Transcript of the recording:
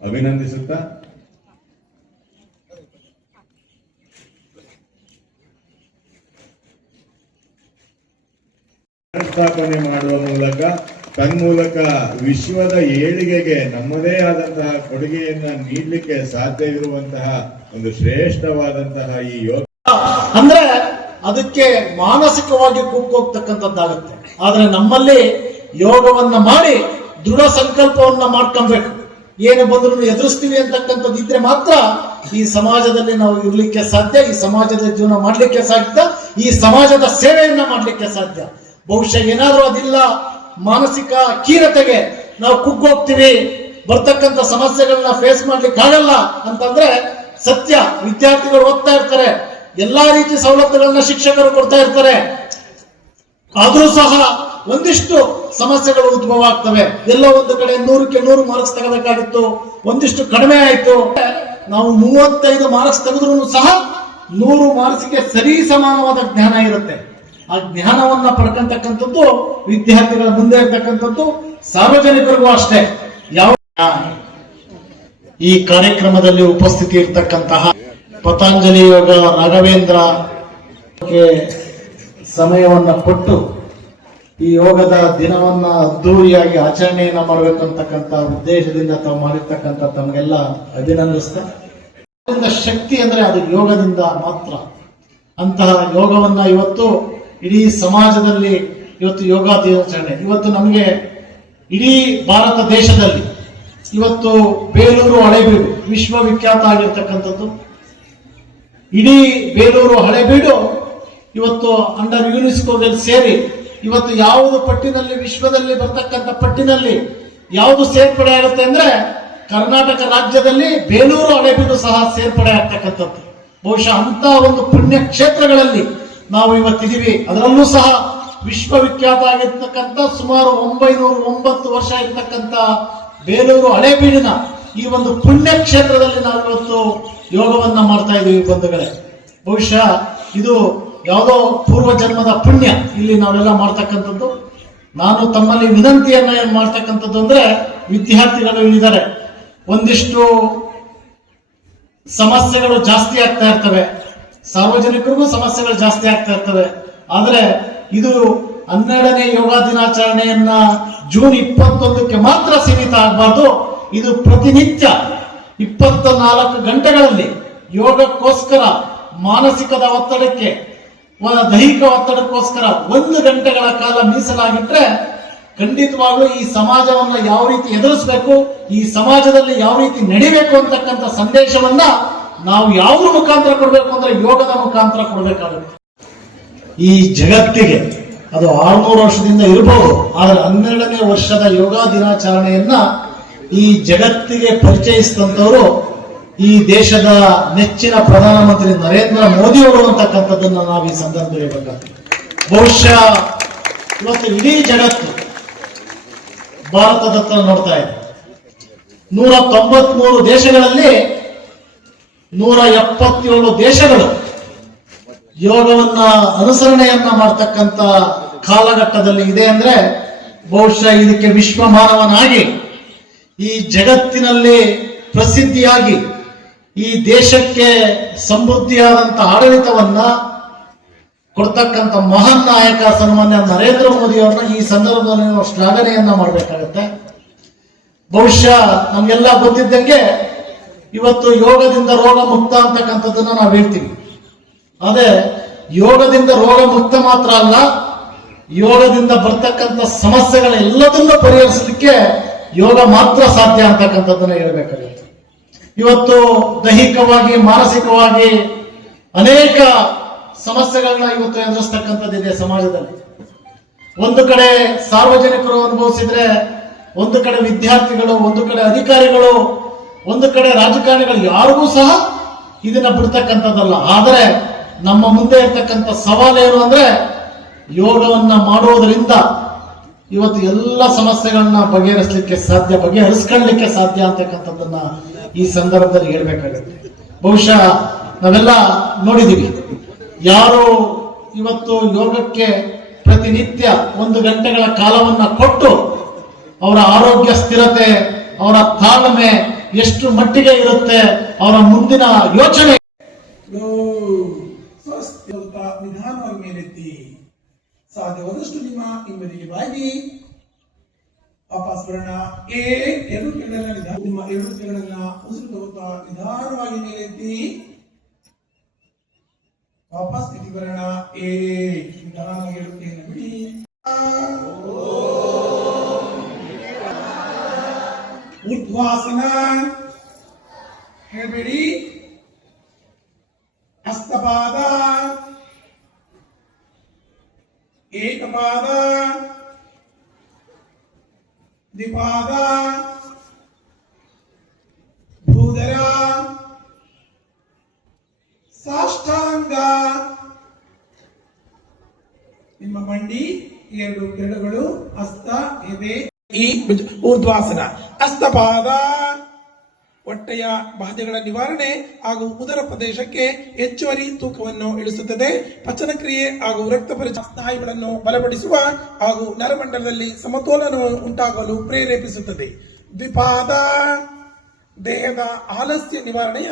ಅಭಿನಂದಿಸುತ್ತಾ ಸ್ಥಾಪನೆ ಮಾಡುವ ಮೂಲಕ ತನ್ಮೂಲಕ ವಿಶ್ವದ ಏಳಿಗೆಗೆ ನಮ್ಮದೇ ಆದಂತಹ ಕೊಡುಗೆಯನ್ನ ನೀಡಲಿಕ್ಕೆ ಸಾಧ್ಯವಿರುವಂತಹ ಒಂದು ಶ್ರೇಷ್ಠವಾದಂತಹ ಈ ಯೋಗ ಅಂದ್ರೆ ಅದಕ್ಕೆ ಮಾನಸಿಕವಾಗಿ ಕುಗ್ಗೋಗ್ತಕ್ಕಂಥದ್ದಾಗುತ್ತೆ. ಆದ್ರೆ ನಮ್ಮಲ್ಲಿ ಯೋಗವನ್ನ ಮಾಡಿ ದೃಢ ಸಂಕಲ್ಪವನ್ನ ಮಾಡ್ಕೊಬೇಕು. ಏನು ಬಂದ್ರು ಎದುರಿಸ್ತೀವಿ ಅಂತಕ್ಕಂಥದ್ದು ಇದ್ರೆ ಮಾತ್ರ ಈ ಸಮಾಜದಲ್ಲಿ ನಾವು ಇರ್ಲಿಕ್ಕೆ ಸಾಧ್ಯ, ಈ ಸಮಾಜದ ಜೀವನ ಮಾಡ್ಲಿಕ್ಕೆ ಸಾಧ್ಯ, ಈ ಸಮಾಜದ ಸೇವೆಯನ್ನ ಮಾಡ್ಲಿಕ್ಕೆ ಸಾಧ್ಯ. ಬಹುಶಃ ಏನಾದ್ರೂ ಅದಿಲ್ಲ, ಮಾನಸಿಕ ಖೀನತೆಗೆ ನಾವು ಕುಗ್ಗೋಗ್ತೀವಿ, ಬರ್ತಕ್ಕಂಥ ಸಮಸ್ಯೆಗಳನ್ನ ಫೇಸ್ ಮಾಡ್ಲಿಕ್ಕೆ ಆಗಲ್ಲ ಅಂತಂದ್ರೆ ಸತ್ಯ. ವಿದ್ಯಾರ್ಥಿಗಳು ಓದ್ತಾ ಇರ್ತಾರೆ, ಎಲ್ಲಾ ರೀತಿ ಸವಲತ್ತುಗಳನ್ನ ಶಿಕ್ಷಕರು ಕೊಡ್ತಾ ಇರ್ತಾರೆ, ಆದ್ರೂ ಸಹ ಒಂದಿಷ್ಟು ಸಮಸ್ಯೆಗಳು ಉದ್ಭವ ಆಗ್ತವೆ. ಎಲ್ಲೋ ಒಂದು ಕಡೆ 100ಕ್ಕೆ 100 ಮಾರ್ಕ್ಸ್ ತಗೋಬೇಕಾಗಿತ್ತು, ಒಂದಿಷ್ಟು ಕಡಿಮೆ ಆಯ್ತು. ನಾವು 35 ಮಾರ್ಕ್ಸ್ ತೆಗೆದ್ರೂ ಸಹ 100 ಮಾರ್ಕ್ಸ್ಗೆ ಸರಿ ಸಮಾನವಾದ ಜ್ಞಾನ ಇರುತ್ತೆ. ಆ ಜ್ಞಾನವನ್ನ ಪಡ್ಕಂತಕ್ಕಂಥದ್ದು ವಿದ್ಯಾರ್ಥಿಗಳ ಮುಂದೆ ಇರ್ತಕ್ಕಂಥದ್ದು, ಸಾರ್ವಜನಿಕರಿಗೂ ಅಷ್ಟೇ. ಯಾವ ಈ ಕಾರ್ಯಕ್ರಮದಲ್ಲಿ ಉಪಸ್ಥಿತಿ ಇರ್ತಕ್ಕಂತಹ ಪತಂಜಲಿ ಯೋಗ ರಾಘವೇಂದ್ರ ಸಮಯವನ್ನ ಕೊಟ್ಟು ಈ ಯೋಗದ ದಿನವನ್ನ ಅದ್ದೂರಿಯಾಗಿ ಆಚರಣೆಯನ್ನ ಮಾಡಬೇಕಂತಕ್ಕಂಥ ಉದ್ದೇಶದಿಂದ ತಾವು ಮಾಡಿರ್ತಕ್ಕಂಥ ತಮಗೆಲ್ಲ ಅಭಿನಂದಿಸ್ತಾ, ಶಕ್ತಿ ಅಂದ್ರೆ ಅದು ಯೋಗದಿಂದ ಮಾತ್ರ. ಅಂತಹ ಯೋಗವನ್ನ ಇವತ್ತು ಇಡೀ ಸಮಾಜದಲ್ಲಿ ಇವತ್ತು ಯೋಗ ದಿನಾಚರಣೆ ಇವತ್ತು ನಮಗೆ ಇಡೀ ಭಾರತ ದೇಶದಲ್ಲಿ ಇವತ್ತು ಬೇಲೂರು ಹಳೆಬೀಡು ವಿಶ್ವವಿಖ್ಯಾತ ಆಗಿರ್ತಕ್ಕಂಥದ್ದು. ಇಡೀ ಬೇಲೂರು ಹಳೆಬೀಡು ಇವತ್ತು ಅಂಡರ್ ಯುನೆಸ್ಕೋದಲ್ಲಿ ಸೇರಿ ಇವತ್ತು ಯಾವುದು ಪಟ್ಟಿನಲ್ಲಿ ವಿಶ್ವದಲ್ಲಿ ಬರ್ತಕ್ಕಂಥ ಪಟ್ಟಿನಲ್ಲಿ ಯಾವುದು ಸೇರ್ಪಡೆ ಆಗುತ್ತೆ ಅಂದ್ರೆ ಕರ್ನಾಟಕ ರಾಜ್ಯದಲ್ಲಿ ಬೇಲೂರು ಹಳೆಬೀಡು ಸಹ ಸೇರ್ಪಡೆ ಆಗ್ತಕ್ಕಂಥದ್ದು. ಬಹುಶಃ ಅಂತ ಒಂದು ಪುಣ್ಯ ಕ್ಷೇತ್ರಗಳಲ್ಲಿ ನಾವು ಇವತ್ತಿದೀವಿ. ಅದರಲ್ಲೂ ಸಹ ವಿಶ್ವವಿಖ್ಯಾತ ಆಗಿರ್ತಕ್ಕಂಥ ಸುಮಾರು 909 ವರ್ಷ ಇರ್ತಕ್ಕಂಥ ಬೇಲೂರು ಹಳೆಬೀಡಿನ ಈ ಒಂದು ಪುಣ್ಯ ಕ್ಷೇತ್ರದಲ್ಲಿ ನಾವು ಇವತ್ತು ಯೋಗವನ್ನ ಮಾಡ್ತಾ ಇದ್ದೀವಿ ಬಂಧುಗಳೇ. ಬಹುಶಃ ಇದು ಯಾವುದೋ ಪೂರ್ವ ಜನ್ಮದ ಪುಣ್ಯ ಇಲ್ಲಿ ನಾವೆಲ್ಲ ಮಾಡ್ತಕ್ಕಂಥದ್ದು. ನಾನು ತಮ್ಮಲ್ಲಿ ವಿನಂತಿಯನ್ನ ಏನ್ ಮಾಡ್ತಕ್ಕಂಥದ್ದು ಅಂದ್ರೆ, ವಿದ್ಯಾರ್ಥಿಗಳು ಇಲ್ಲಿದ್ದಾರೆ, ಒಂದಿಷ್ಟು ಸಮಸ್ಯೆಗಳು ಜಾಸ್ತಿ ಆಗ್ತಾ ಇರ್ತವೆ, ಸಾರ್ವಜನಿಕರಿಗೂ ಸಮಸ್ಯೆಗಳು ಜಾಸ್ತಿ ಆಗ್ತಾ ಇರ್ತವೆ. ಆದ್ರೆ ಇದು 12ನೇ ಯೋಗ ದಿನಾಚರಣೆಯನ್ನ ಜೂನ್ 21ಕ್ಕೆ ಮಾತ್ರ ಸೀಮಿತ ಆಗಬಾರ್ದು. ಇದು ಪ್ರತಿನಿತ್ಯ 24 ಗಂಟೆಗಳಲ್ಲಿ ಯೋಗಕ್ಕೋಸ್ಕರ, ಮಾನಸಿಕದ ಒತ್ತಡಕ್ಕೆ, ದೈಹಿಕ ಒತ್ತಡಕ್ಕೋಸ್ಕರ 1 ಗಂಟೆಗಳ ಕಾಲ ಮೀಸಲಾಗಿಟ್ರೆ ಖಂಡಿತವಾಗ್ಲೂ ಈ ಸಮಾಜವನ್ನ ಯಾವ ರೀತಿ ಎದುರಿಸಬೇಕು, ಈ ಸಮಾಜದಲ್ಲಿ ಯಾವ ರೀತಿ ನಡಿಬೇಕು ಅಂತಕ್ಕಂಥ ಸಂದೇಶವನ್ನ ನಾವು ಯಾವುದ್ರ ಮುಖಾಂತರ ಕೊಡ್ಬೇಕು ಅಂದ್ರೆ ಯೋಗದ ಮುಖಾಂತರ ಕೊಡ್ಬೇಕಾಗುತ್ತೆ. ಈ ಜಗತ್ತಿಗೆ ಅದು 600 ವರ್ಷದಿಂದ ಇರಬಹುದು, ಆದ್ರೆ 12ನೇ ವರ್ಷದ ಯೋಗ ದಿನಾಚರಣೆಯನ್ನ ಈ ಜಗತ್ತಿಗೆ ಪರಿಚಯಿಸಿದಂತವರು ಈ ದೇಶದ ನೆಚ್ಚಿನ ಪ್ರಧಾನಮಂತ್ರಿ ನರೇಂದ್ರ ಮೋದಿ ಅವರು ಅಂತಕ್ಕಂಥದ್ದನ್ನ ನಾವು ಈ ಸಂದರ್ಭದಲ್ಲಿ ಹೇಳ್ಬೇಕಾಗ್ತದೆ. ಬಹುಶಃ ಇವತ್ತು ಇಡೀ ಜಗತ್ತು ಭಾರತದತ್ತ ನೋಡ್ತಾ ಇದೆ. 193 ದೇಶಗಳಲ್ಲಿ 177 ದೇಶಗಳು ಯೋಗವನ್ನ ಅನುಸರಣೆಯನ್ನ ಮಾಡ್ತಕ್ಕಂಥ ಕಾಲಘಟ್ಟದಲ್ಲಿ ಇದೆ ಅಂದ್ರೆ ಬಹುಶಃ ಇದಕ್ಕೆ ವಿಶ್ವ ಮಾನವನಾಗಿ ಈ ಜಗತ್ತಿನಲ್ಲಿ ಪ್ರಸಿದ್ಧಿಯಾಗಿ ಈ ದೇಶಕ್ಕೆ ಸಮೃದ್ಧಿಯಾದಂತ ಆಡಳಿತವನ್ನ ಕೊಡ್ತಕ್ಕಂಥ ಮಹಾನ್ ನಾಯಕ ಸನ್ಮಾನ್ಯ ನರೇಂದ್ರ ಮೋದಿ ಅವರನ್ನ ಈ ಸಂದರ್ಭದಲ್ಲಿ ನಾವು ಶ್ಲಾಘನೆಯನ್ನ ಮಾಡಬೇಕಾಗತ್ತೆ. ಬಹುಶಃ ನಮ್ಗೆಲ್ಲ ಗೊತ್ತಿದ್ದಂಗೆ ಇವತ್ತು ಯೋಗದಿಂದ ರೋಗ ಮುಕ್ತ ಅಂತಕ್ಕಂಥದ್ದನ್ನ ನಾವು ಹೇಳ್ತೀವಿ. ಅದೇ ಯೋಗದಿಂದ ರೋಗ ಮುಕ್ತ ಮಾತ್ರ ಅಲ್ಲ, ಯೋಗದಿಂದ ಬರ್ತಕ್ಕಂಥ ಸಮಸ್ಯೆಗಳೆಲ್ಲದನ್ನು ಪರಿಹರಿಸಲಿಕ್ಕೆ ಯೋಗ ಮಾತ್ರ ಸಾಧ್ಯ ಅಂತಕ್ಕಂಥದ್ದನ್ನ ಹೇಳ್ಬೇಕಾಗುತ್ತೆ. ಇವತ್ತು ದೈಹಿಕವಾಗಿ, ಮಾನಸಿಕವಾಗಿ ಅನೇಕ ಸಮಸ್ಯೆಗಳನ್ನ ಇವತ್ತು ಎದುರಿಸ್ತಕ್ಕಂಥದ್ದಿದೆ ಸಮಾಜದಲ್ಲಿ. ಒಂದು ಕಡೆ ಸಾರ್ವಜನಿಕರು ಅನುಭವಿಸಿದ್ರೆ, ಒಂದು ಕಡೆ ವಿದ್ಯಾರ್ಥಿಗಳು, ಒಂದು ಕಡೆ ಅಧಿಕಾರಿಗಳು, ಒಂದು ಕಡೆ ರಾಜಕಾರಣಿಗಳು, ಯಾರಿಗೂ ಸಹ ಇದನ್ನ ಬಿಡ್ತಕ್ಕಂಥದ್ದಲ್ಲ. ಆದರೆ ನಮ್ಮ ಮುಂದೆ ಇರ್ತಕ್ಕಂಥ ಸವಾಲೇನು ಅಂದ್ರೆ ಯೋಗವನ್ನ ಮಾಡುವುದರಿಂದ ಇವತ್ತು ಎಲ್ಲ ಸಮಸ್ಯೆಗಳನ್ನ ಬಗೆಹರಿಸಲಿಕ್ಕೆ ಸಾಧ್ಯ, ಬಗೆಹರಿಸ್ಕೊಳ್ಳಲಿಕ್ಕೆ ಸಾಧ್ಯ ಅಂತಕ್ಕಂಥದ್ದನ್ನ ಈ ಸಂದರ್ಭದಲ್ಲಿ ಹೇಳ್ಬೇಕಾಗುತ್ತೆ. ಬಹುಶಃ ನಾವೆಲ್ಲ ನೋಡಿದೀವಿ, ಯಾರು ಇವತ್ತು ಯೋಗಕ್ಕೆ ಪ್ರತಿನಿತ್ಯ 1 ಗಂಟೆಗಳ ಕಾಲವನ್ನ ಕೊಟ್ಟು ಅವರ ಆರೋಗ್ಯ ಸ್ಥಿರತೆ, ಅವರ ತಾಳ್ಮೆ ಎಷ್ಟು ಮಟ್ಟಿಗೆ ಇರುತ್ತೆ ಅವರ ಮುಂದಿನ ಯೋಚನೆ. ಸ್ವಸ್ಥ ನಿಧಾನವಾಗಿ ಮೇಲೆತ್ತಿ ಸಾಧ್ಯವಾದಷ್ಟು ನಿಮ್ಮ ಹಿಂಬದಿಗೆ ಬಾಗಿ ವಾಪಸ್ ಬರೋಣ. ಎರಡು ಕೈಗಳನ್ನ ನಿಮ್ಮ ಎರಡು ಕೈಗಳನ್ನ ಉಸಿರು ತಗೋತಾ ನಿಧಾನವಾಗಿ ಮೇಲೆತ್ತಿ ವಾಪಸ್ ಎತ್ತಿ ಬರೋಣ. ನಿಧಾನವಾಗಿ ಎರಡು ಕೈಯನ್ನು ಬಿಡಿ. ಊರ್ಧ್ವಾಸನ ಹೇಳ್ಬೇಡಿ. ಹಸ್ತಪಾದ, ಏಕಪಾದ, ದ್ವಿಪಾದ, ಭೂಧರ, ಸಾಷ್ಟಾಂಗ. ನಿಮ್ಮ ಮಂಡಿ, ಎರಡು ಬೆರಳುಗಳು, ಹಸ್ತ, ಎದೆ. ಈ ಊರ್ಧ್ವಾಸನ. ಹಸ್ತಪಾದ ಹೊಟ್ಟೆಯ ಬಾಧೆಗಳ ನಿವಾರಣೆ ಹಾಗೂ ಉದರ ಪ್ರದೇಶಕ್ಕೆ ಹೆಚ್ಚುವರಿ ತೂಕವನ್ನು ಇಳಿಸುತ್ತದೆ. ಪಚನಕ್ರಿಯೆ ಹಾಗೂ ರಕ್ತ ಪರಿಚಯ ಸ್ನಾಯುಗಳನ್ನು ಬಲಪಡಿಸುವ ಹಾಗೂ ನರಮಂಡಲದಲ್ಲಿ ಸಮತೋಲನ ಉಂಟಾಗಲು ಪ್ರೇರೇಪಿಸುತ್ತದೆ. ದ್ವಿಪಾದ ದೇಹದ ಆಲಸ್ಯ ನಿವಾರಣೆಯ